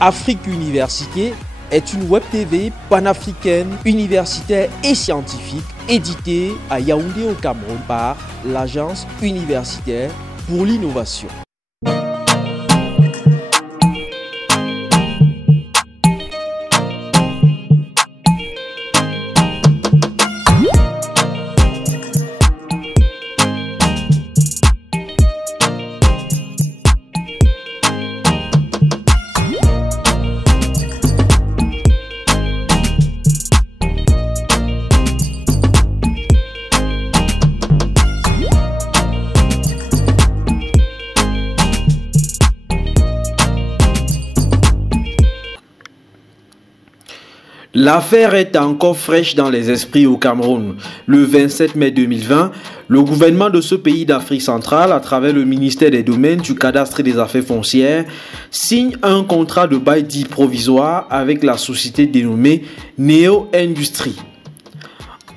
Afrique Université est une web TV panafricaine, universitaire et scientifique éditée à Yaoundé au Cameroun par l'Agence universitaire pour l'innovation. L'affaire est encore fraîche dans les esprits au Cameroun. Le 27 mai 2020, le gouvernement de ce pays d'Afrique centrale, à travers le ministère des Domaines, du Cadastre et des Affaires foncières, signe un contrat de bail dit provisoire avec la société dénommée Neo Industrie.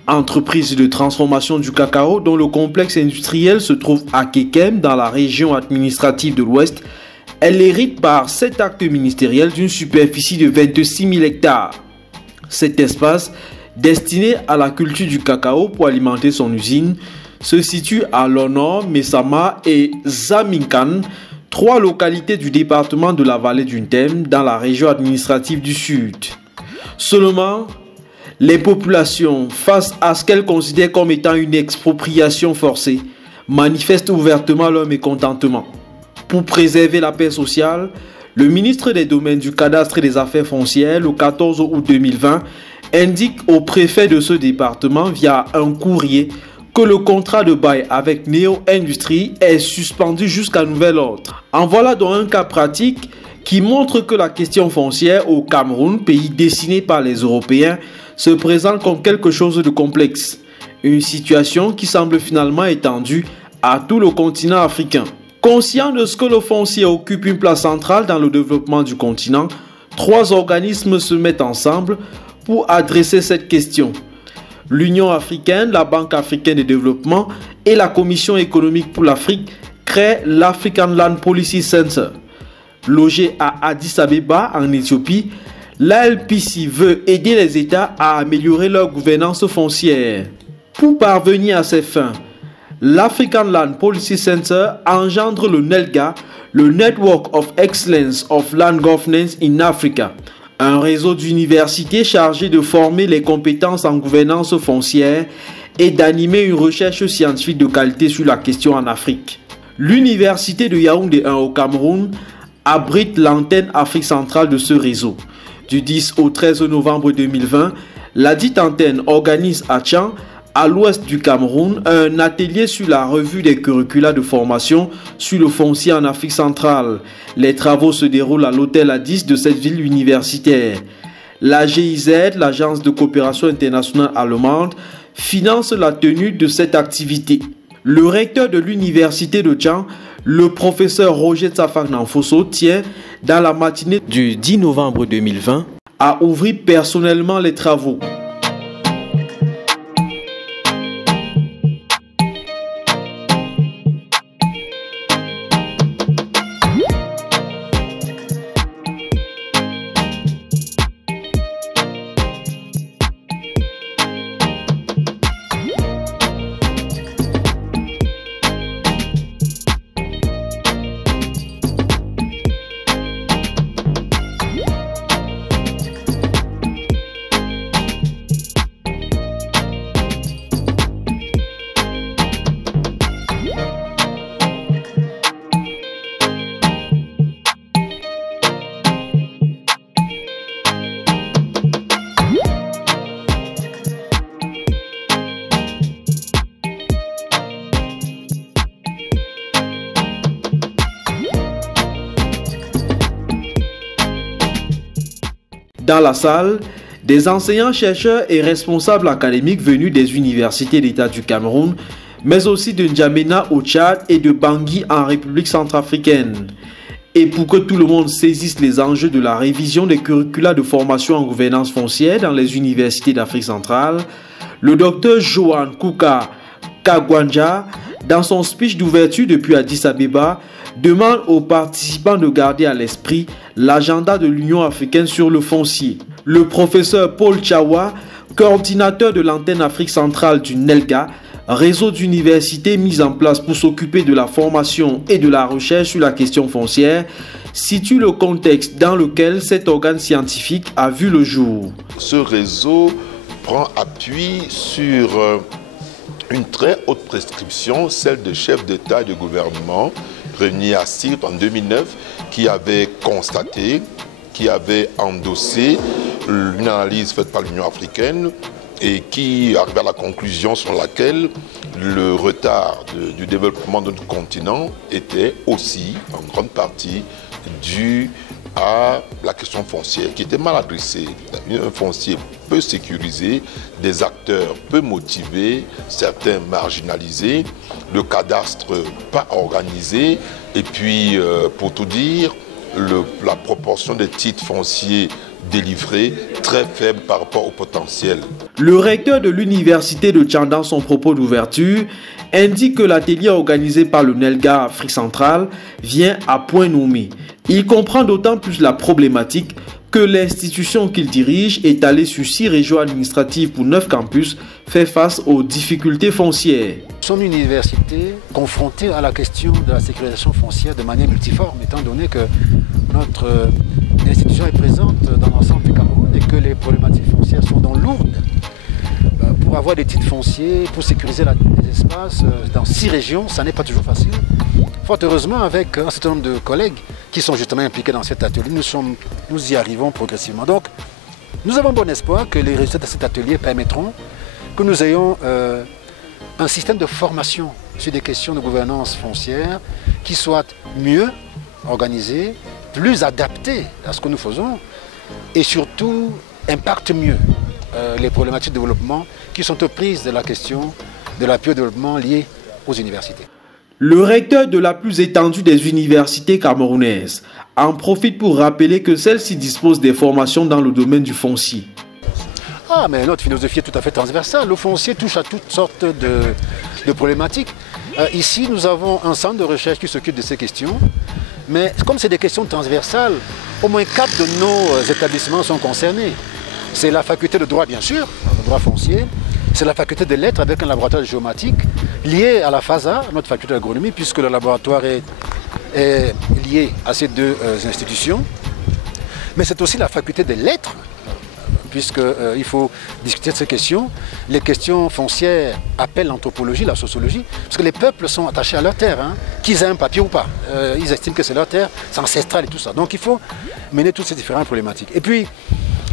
Entreprise de transformation du cacao dont le complexe industriel se trouve à Kekem dans la région administrative de l'Ouest, elle hérite par cet acte ministériel d'une superficie de 26 000 hectares. Cet espace, destiné à la culture du cacao pour alimenter son usine, se situe à Lono, Messama et Zaminkan, trois localités du département de la vallée du Ntem dans la région administrative du Sud. Seulement, les populations, face à ce qu'elles considèrent comme étant une expropriation forcée, manifestent ouvertement leur mécontentement. Pour préserver la paix sociale, le ministre des Domaines, du Cadastre et des Affaires foncières, le 14 août 2020, indique au préfet de ce département via un courrier que le contrat de bail avec Neo Industrie est suspendu jusqu'à nouvel ordre. En voilà donc un cas pratique qui montre que la question foncière au Cameroun, pays dessiné par les Européens, se présente comme quelque chose de complexe. Une situation qui semble finalement étendue à tout le continent africain. Conscient de ce que le foncier occupe une place centrale dans le développement du continent, trois organismes se mettent ensemble pour adresser cette question. L'Union africaine, la Banque africaine de développement et la Commission économique pour l'Afrique créent l'African Land Policy Center. Logé à Addis Abeba en Éthiopie, l'ALPC veut aider les États à améliorer leur gouvernance foncière. Pour parvenir à ces fins, l'African Land Policy Center engendre le NELGA, le Network of Excellence of Land Governance in Africa, un réseau d'universités chargé de former les compétences en gouvernance foncière et d'animer une recherche scientifique de qualité sur la question en Afrique. L'université de Yaoundé 1 au Cameroun abrite l'antenne Afrique centrale de ce réseau. Du 10 au 13 novembre 2020, la dite antenne organise à Tchang, à l'ouest du Cameroun, un atelier sur la revue des curricula de formation sur le foncier en Afrique centrale. Les travaux se déroulent à l'hôtel Addis de cette ville universitaire. La GIZ, l'agence de coopération internationale allemande, finance la tenue de cette activité. Le recteur de l'université de Tchang, le professeur Roger Tsafak Nanfosso, tient, dans la matinée du 10 novembre 2020, à ouvrir personnellement les travaux. Dans la salle, des enseignants, chercheurs et responsables académiques venus des universités d'État du Cameroun, mais aussi de N'Djamena au Tchad et de Bangui en République centrafricaine. Et pour que tout le monde saisisse les enjeux de la révision des curricula de formation en gouvernance foncière dans les universités d'Afrique centrale, le docteur Johan Kouka Kagwanja, dans son speech d'ouverture depuis Addis Abeba, demande aux participants de garder à l'esprit l'agenda de l'Union africaine sur le foncier. Le professeur Paul Chawa, coordinateur de l'antenne Afrique centrale du NELGA, réseau d'universités mis en place pour s'occuper de la formation et de la recherche sur la question foncière, situe le contexte dans lequel cet organe scientifique a vu le jour. Ce réseau prend appui sur une très haute prescription, celle de chefs d'État et de gouvernement réunis à Sirte en 2009, qui avaient constaté, qui avaient endossé une analyse faite par l'Union africaine et qui arrive à la conclusion sur laquelle le retard du développement de notre continent était aussi en grande partie dû à la question foncière qui était mal adressée. Un foncier peu sécurisé, des acteurs peu motivés, certains marginalisés, le cadastre pas organisé et puis pour tout dire, la proportion des titres fonciers délivrés très faible par rapport au potentiel. Le recteur de l'université de Tchang, dans son propos d'ouverture, indique que l'atelier organisé par le NELGA Afrique centrale vient à point nommé. Il comprend d'autant plus la problématique que l'institution qu'il dirige, étalée sur 6 régions administratives pour 9 campus, fait face aux difficultés foncières. Son université confrontée à la question de la sécurisation foncière de manière multiforme, étant donné que notre institution est présente dans l'ensemble du Cameroun et que les problématiques foncières sont donc lourdes. Pour avoir des titres fonciers, pour sécuriser les espaces dans 6 régions, ça n'est pas toujours facile. Fort heureusement, avec un certain nombre de collègues qui sont justement impliqués dans cet atelier, nous y arrivons progressivement. Donc, nous avons bon espoir que les résultats de cet atelier permettront que nous ayons un système de formation sur des questions de gouvernance foncière qui soit mieux organisé, plus adapté à ce que nous faisons et surtout impacte mieux les problématiques de développement qui sont aux prises de la question de l'appui au développement lié aux universités. Le recteur de la plus étendue des universités camerounaises en profite pour rappeler que celle-ci dispose des formations dans le domaine du foncier. Ah, mais notre philosophie est tout à fait transversale. Le foncier touche à toutes sortes de problématiques. Ici, nous avons un centre de recherche qui s'occupe de ces questions. Mais comme c'est des questions transversales, au moins 4 de nos établissements sont concernés. C'est la faculté de droit, bien sûr, le droit foncier. C'est la faculté de lettres avec un laboratoire de géomatique lié à la FASA, notre faculté d'agronomie, puisque le laboratoire est lié à ces 2 institutions. Mais c'est aussi la faculté des lettres, puisqu'il faut discuter de ces questions. Les questions foncières appellent l'anthropologie, la sociologie, parce que les peuples sont attachés à leur terre, qu'ils aient un papier ou pas. Ils estiment que c'est leur terre, c'est ancestral et tout ça. Donc il faut mener toutes ces différentes problématiques. Et puis,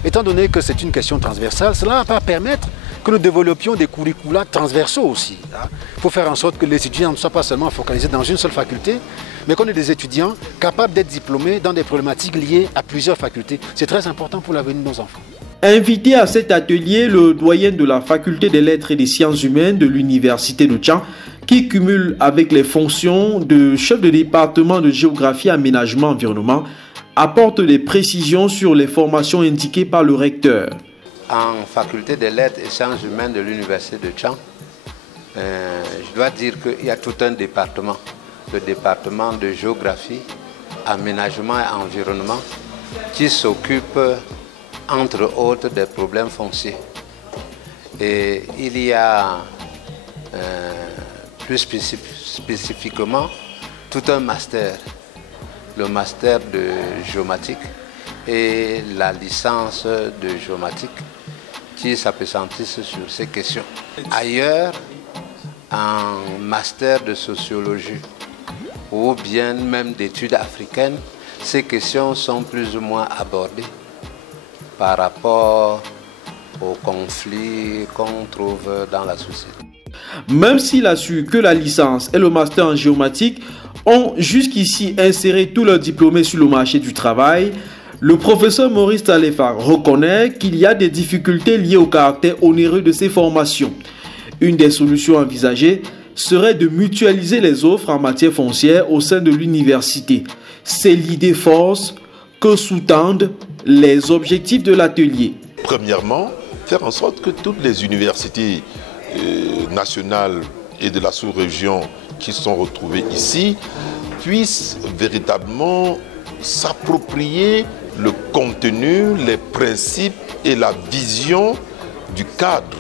étant donné que c'est une question transversale, cela va permettre que nous développions des curricula transversaux aussi. Il faut faire en sorte que les étudiants ne soient pas seulement focalisés dans une seule faculté, mais qu'on ait des étudiants capables d'être diplômés dans des problématiques liées à plusieurs facultés. C'est très important pour l'avenir de nos enfants. Invité à cet atelier, le doyen de la faculté des lettres et des sciences humaines de l'université de Tchang, qui cumule avec les fonctions de chef de département de géographie, aménagement, environnement, apporte des précisions sur les formations indiquées par le recteur. En faculté des lettres et sciences humaines de l'université de Tchang, je dois dire qu'il y a tout un département, le département de géographie, aménagement et environnement, qui s'occupe entre autres des problèmes fonciers. Et il y a plus spécifiquement tout un master, le master de géomatique et la licence de géomatique qui s'appesantissent sur ces questions. Ailleurs, un master de sociologie ou bien même d'études africaines, ces questions sont plus ou moins abordées par rapport aux conflits qu'on trouve dans la société. Même s'il a su que la licence et le master en géomatique ont jusqu'ici inséré tous leurs diplômés sur le marché du travail, le professeur Maurice Talefa reconnaît qu'il y a des difficultés liées au caractère onéreux de ces formations. Une des solutions envisagées serait de mutualiser les offres en matière foncière au sein de l'université. C'est l'idée force que sous-tendent les objectifs de l'atelier. Premièrement, faire en sorte que toutes les universités nationales et de la sous-région qui sont retrouvées ici puissent véritablement s'approprier le contenu, les principes et la vision du cadre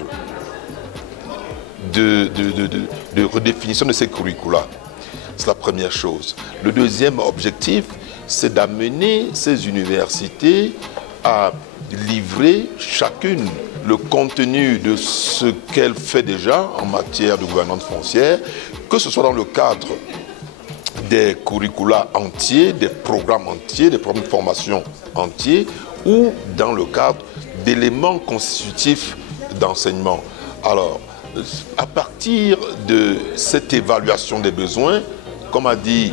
de redéfinition de ces curricula. C'est la première chose. Le deuxième objectif, c'est d'amener ces universités à livrer chacune le contenu de ce qu'elle fait déjà en matière de gouvernance foncière, que ce soit dans le cadre des curricula entiers, des programmes entiers, des programmes de formation entiers, ou dans le cadre d'éléments constitutifs d'enseignement. Alors, à partir de cette évaluation des besoins, comme a dit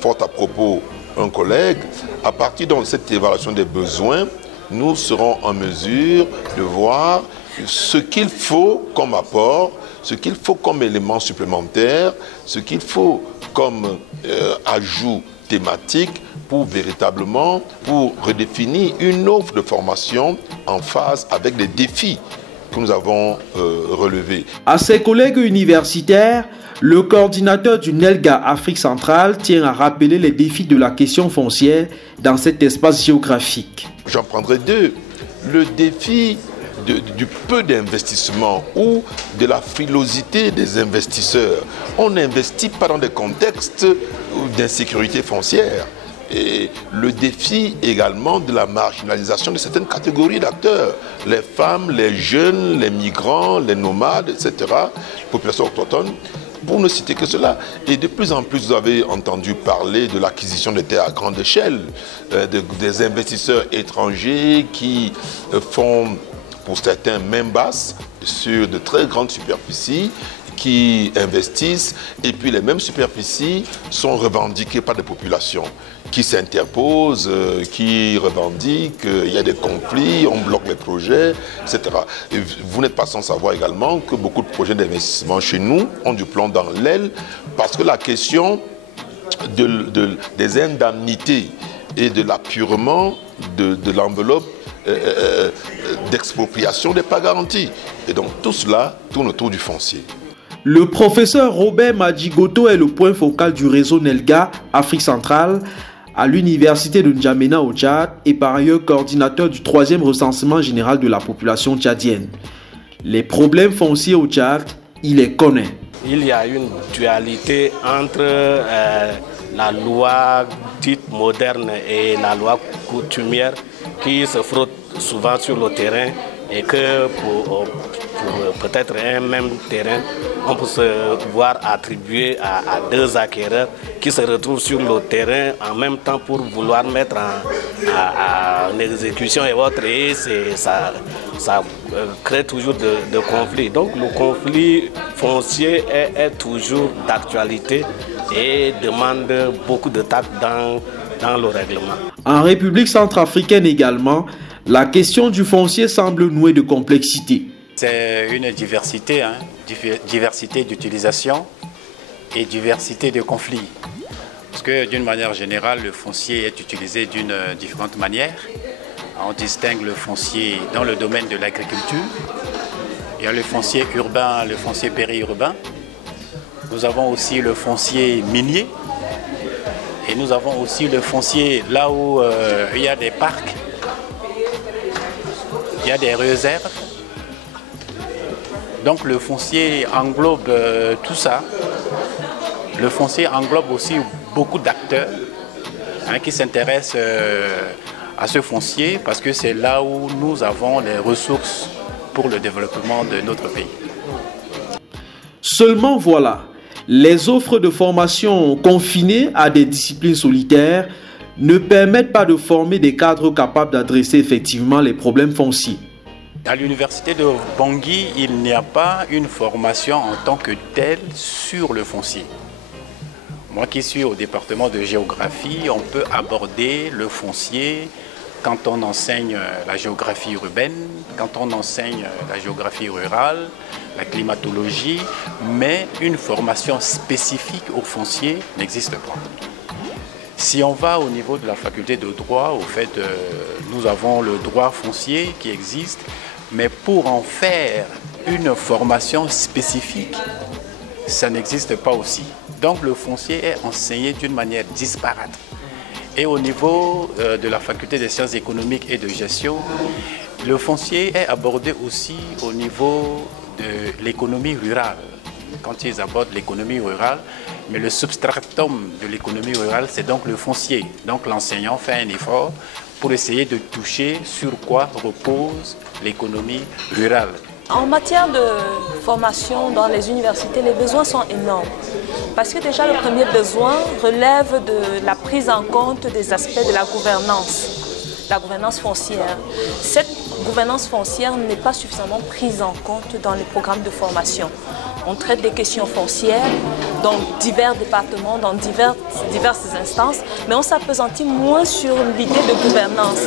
fort à propos un collègue, à partir de cette évaluation des besoins, nous serons en mesure de voir ce qu'il faut comme apport, ce qu'il faut comme élément supplémentaire, ce qu'il faut comme ajout thématique pour véritablement redéfinir une offre de formation en phase avec les défis que nous avons relevés. À ses collègues universitaires, le coordinateur du NELGA Afrique centrale tient à rappeler les défis de la question foncière dans cet espace géographique. J'en prendrai deux. Le défi du peu d'investissement ou de la frilosité des investisseurs. On n'investit pas dans des contextes d'insécurité foncière. Et le défi également de la marginalisation de certaines catégories d'acteurs. Les femmes, les jeunes, les migrants, les nomades, etc. Population autochtone, pour ne citer que cela. Et de plus en plus, vous avez entendu parler de l'acquisition de terres à grande échelle, des investisseurs étrangers qui font, pour certains, main basse sur de très grandes superficies, qui investissent, et puis les mêmes superficies sont revendiquées par des populations qui s'interposent, qui revendiquent, il y a des conflits, on bloque les projets, etc. Et vous n'êtes pas sans savoir également que beaucoup de projets d'investissement chez nous ont du plomb dans l'aile, parce que la question des indemnités et de l'appurement de l'enveloppe d'expropriation n'est pas garantie. Et donc tout cela tourne autour du foncier. Le professeur Robert Madjigoto est le point focal du réseau NELGA Afrique centrale à l'université de N'Djamena au Tchad et par ailleurs coordinateur du 3e recensement général de la population tchadienne. Les problèmes fonciers au Tchad, il les connaît. Il y a une dualité entre la loi dite moderne et la loi coutumière qui se frottent souvent sur le terrain et que pour peut-être un même terrain, on peut se voir attribuer à deux acquéreurs qui se retrouvent sur le terrain en même temps pour vouloir mettre en exécution et autres, et ça crée toujours de conflits. Donc le conflit foncier est toujours d'actualité et demande beaucoup de tact dans le règlement. En République centrafricaine également, la question du foncier semble nouée de complexité. C'est une diversité, diversité d'utilisation et diversité de conflits. Parce que d'une manière générale, le foncier est utilisé d'une différente manière. On distingue le foncier dans le domaine de l'agriculture. Il y a le foncier urbain, le foncier périurbain. Nous avons aussi le foncier minier. Et nous avons aussi le foncier là où il y a des parcs, il y a des réserves. Donc le foncier englobe tout ça. Le foncier englobe aussi beaucoup d'acteurs qui s'intéressent à ce foncier parce que c'est là où nous avons les ressources pour le développement de notre pays. Seulement voilà, les offres de formation confinées à des disciplines solitaires ne permettent pas de former des cadres capables d'adresser effectivement les problèmes fonciers. À l'université de Bangui, il n'y a pas une formation en tant que telle sur le foncier. Moi qui suis au département de géographie, on peut aborder le foncier quand on enseigne la géographie urbaine, quand on enseigne la géographie rurale, la climatologie, mais une formation spécifique au foncier n'existe pas. Si on va au niveau de la faculté de droit, au fait, nous avons le droit foncier qui existe, mais pour en faire une formation spécifique, ça n'existe pas aussi. Donc le foncier est enseigné d'une manière disparate. Et au niveau de la faculté des sciences économiques et de gestion, le foncier est abordé aussi au niveau de l'économie rurale. Quand ils abordent l'économie rurale, mais le substratum de l'économie rurale, c'est donc le foncier. Donc l'enseignant fait un effort pour essayer de toucher sur quoi repose l'économie rurale. En matière de formation dans les universités, les besoins sont énormes. Parce que déjà le premier besoin relève de la prise en compte des aspects de la gouvernance foncière. Cette gouvernance foncière n'est pas suffisamment prise en compte dans les programmes de formation. On traite des questions foncières dans divers départements, dans diverses instances, mais on s'appesantit moins sur l'idée de gouvernance.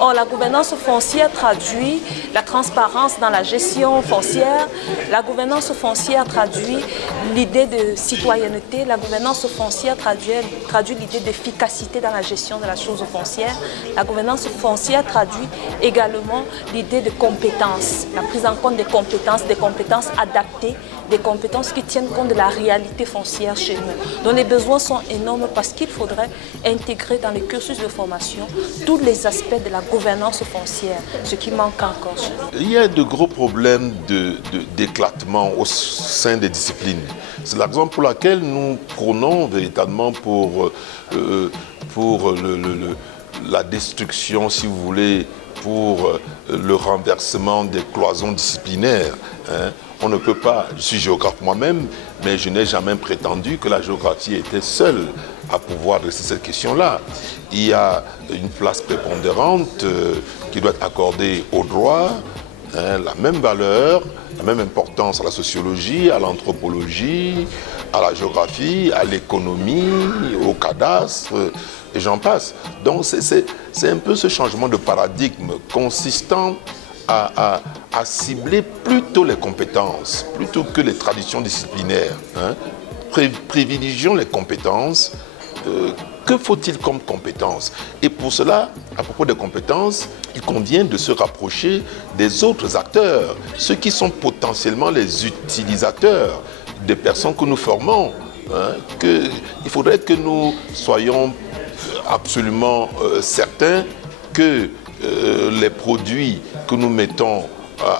Or, la gouvernance foncière traduit la transparence dans la gestion foncière, la gouvernance foncière traduit l'idée de citoyenneté, la gouvernance foncière traduit l'idée d'efficacité dans la gestion de la chose foncière, la gouvernance foncière traduit également l'idée de compétences, la prise en compte des compétences adaptées, des compétences qui tiennent compte de la réalité foncière chez nous. Donc les besoins sont énormes parce qu'il faudrait intégrer dans les cursus de formation tous les aspects de la gouvernance foncière, ce qui manque encore chez nous. Il y a de gros problèmes d'éclatement au sein des disciplines. C'est la raison pour laquelle nous prônons véritablement pour la destruction, si vous voulez, pour le renversement des cloisons disciplinaires. On ne peut pas, je suis géographe moi-même, mais je n'ai jamais prétendu que la géographie était seule à pouvoir régler cette question-là. Il y a une place prépondérante qui doit être accordée au droit, la même valeur, la même importance à la sociologie, à l'anthropologie, à la géographie, à l'économie, au cadastre, et j'en passe. Donc c'est un peu ce changement de paradigme consistant à cibler plutôt les compétences, plutôt que les traditions disciplinaires. Privilégions les compétences. Que faut-il comme compétences? Et pour cela, à propos des compétences, il convient de se rapprocher des autres acteurs, ceux qui sont potentiellement les utilisateurs des personnes que nous formons. Il faudrait que nous soyons absolument certains que les produits que nous mettons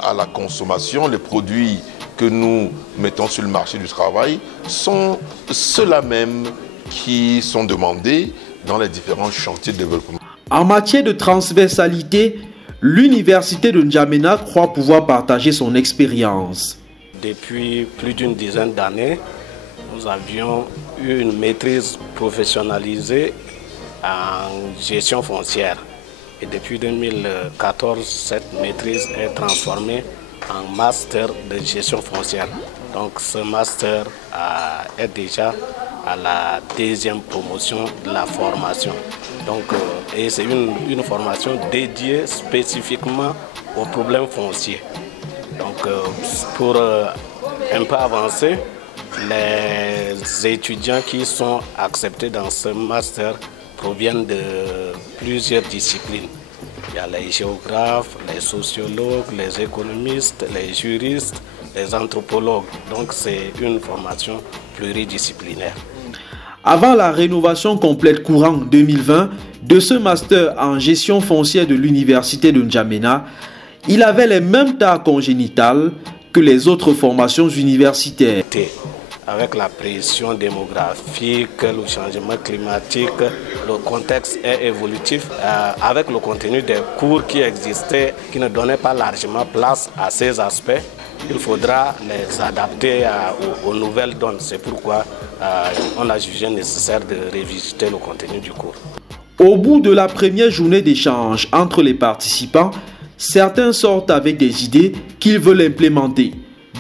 à la consommation, les produits que nous mettons sur le marché du travail sont ceux-là même qui sont demandés dans les différents chantiers de développement. En matière de transversalité, l'université de N'Djamena croit pouvoir partager son expérience. Depuis plus d'une dizaine d'années, nous avions eu une maîtrise professionnalisée en gestion foncière. Et depuis 2014, cette maîtrise est transformée en master de gestion foncière. Donc ce master est déjà à la deuxième promotion de la formation. Donc, et c'est une formation dédiée spécifiquement aux problèmes fonciers. Donc pour un peu avancer, les étudiants qui sont acceptés dans ce master proviennent de plusieurs disciplines. Il y a les géographes, les sociologues, les économistes, les juristes, les anthropologues. Donc c'est une formation pluridisciplinaire. Avant la rénovation complète courant 2020 de ce master en gestion foncière de l'université de N'Djamena, il avait les mêmes tares congénitales que les autres formations universitaires. Avec la pression démographique, le changement climatique, le contexte est évolutif. Avec le contenu des cours qui existaient, qui ne donnaient pas largement place à ces aspects, il faudra les adapter aux nouvelles donnes. C'est pourquoi on a jugé nécessaire de revisiter le contenu du cours. Au bout de la première journée d'échange entre les participants, certains sortent avec des idées qu'ils veulent implémenter.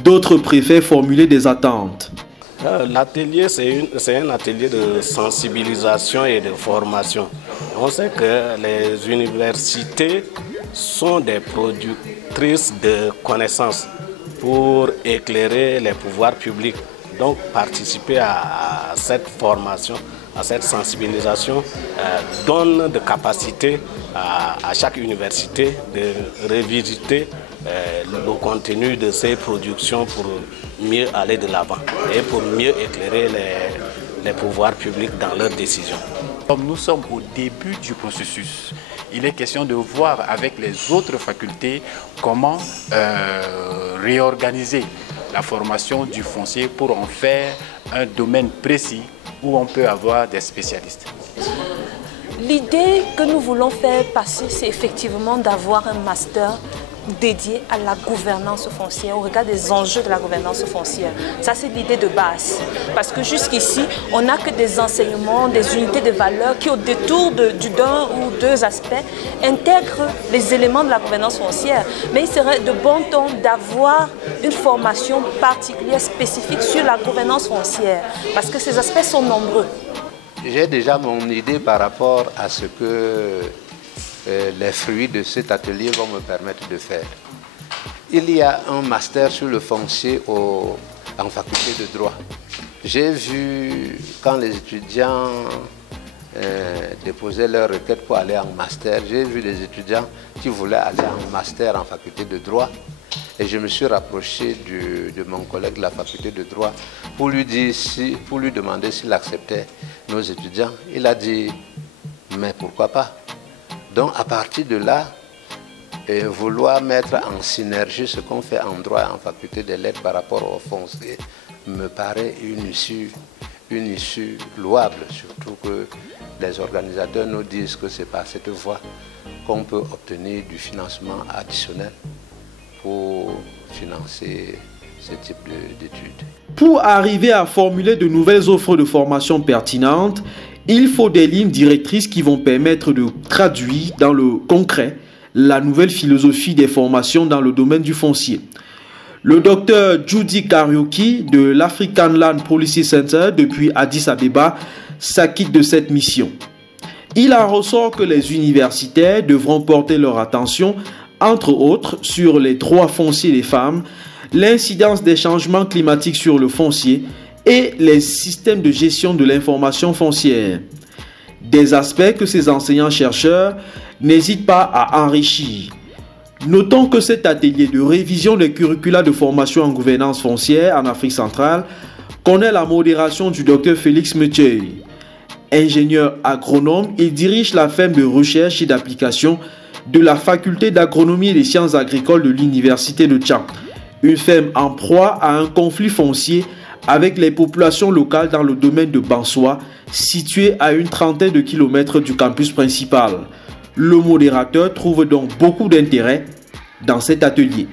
D'autres préfèrent formuler des attentes. L'atelier, c'est un atelier de sensibilisation et de formation. On sait que les universités sont des productrices de connaissances pour éclairer les pouvoirs publics. Donc participer à cette formation, à cette sensibilisation, donne de capacité à chaque université de revisiter le contenu de ses productions pour mieux aller de l'avant et pour mieux éclairer les pouvoirs publics dans leurs décisions. Comme nous sommes au début du processus, il est question de voir avec les autres facultés comment réorganiser la formation du foncier pour en faire un domaine précis où on peut avoir des spécialistes. L'idée que nous voulons faire passer, c'est effectivement d'avoir un master dédié à la gouvernance foncière, au regard des enjeux de la gouvernance foncière. Ça, c'est l'idée de base. Parce que jusqu'ici, on n'a que des enseignements, des unités de valeur qui, au détour d'un ou deux aspects, intègrent les éléments de la gouvernance foncière. Mais il serait de bon ton d'avoir une formation particulière, spécifique sur la gouvernance foncière, parce que ces aspects sont nombreux. J'ai déjà mon idée par rapport à ce que les fruits de cet atelier vont me permettre de faire. Il y a un master sur le foncier en faculté de droit. J'ai vu quand les étudiants déposaient leur requête pour aller en master, j'ai vu des étudiants qui voulaient aller en master en faculté de droit. Et je me suis rapproché de mon collègue de la faculté de droit pour lui demander s'il acceptait nos étudiants. Il a dit, mais pourquoi pas? Donc à partir de là, vouloir mettre en synergie ce qu'on fait en droit et en faculté des lettres par rapport au foncier me paraît une issue louable, surtout que les organisateurs nous disent que c'est par cette voie qu'on peut obtenir du financement additionnel pour financer ce type d'études. Pour arriver à formuler de nouvelles offres de formation pertinentes, il faut des lignes directrices qui vont permettre de traduire dans le concret la nouvelle philosophie des formations dans le domaine du foncier. Le docteur Judy Kariuki de l'African Land Policy Center depuis Addis Abeba s'acquitte de cette mission. Il en ressort que les universitaires devront porter leur attention, entre autres, sur les droits fonciers des femmes, l'incidence des changements climatiques sur le foncier et les systèmes de gestion de l'information foncière. Des aspects que ces enseignants-chercheurs n'hésitent pas à enrichir. Notons que cet atelier de révision des curricula de formation en gouvernance foncière en Afrique centrale connaît la modération du Dr Félix Mechey. Ingénieur agronome, il dirige la ferme de recherche et d'application de la faculté d'agronomie et des sciences agricoles de l'université de Tchad. Une ferme en proie à un conflit foncier avec les populations locales dans le domaine de Bansoa, situé à une trentaine de kilomètres du campus principal. Le modérateur trouve donc beaucoup d'intérêt dans cet atelier.